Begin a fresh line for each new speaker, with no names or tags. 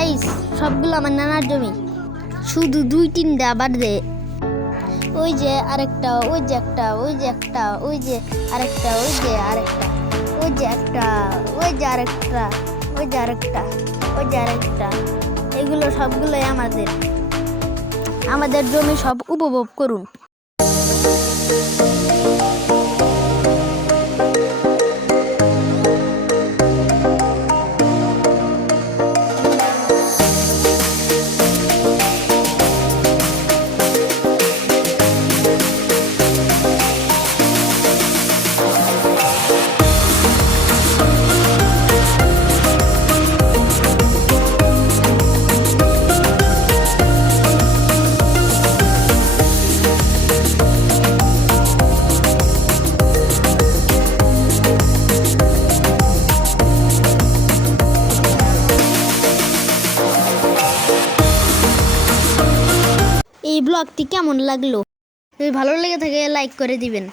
Guys সবগুলো আমার নানার জমি। শুধু দুই তিনটা আবার দে। ওই যে আরেকটা, ওই যে একটা, ওই যে একটা, ওই যে আরেকটা, ওই যে আরেকটা, ওই যে একটা, ওই যে আরেকটা, ওই যে আরেকটা, ওই যে আরেকটা। এগুলো সবগুলোই আমাদের। আমাদের জমি সব উপভোগ করুন। এই ব্লগটি কেমন লাগল? যদি ভালো লেগে থাকে লাইক করে দিবেন।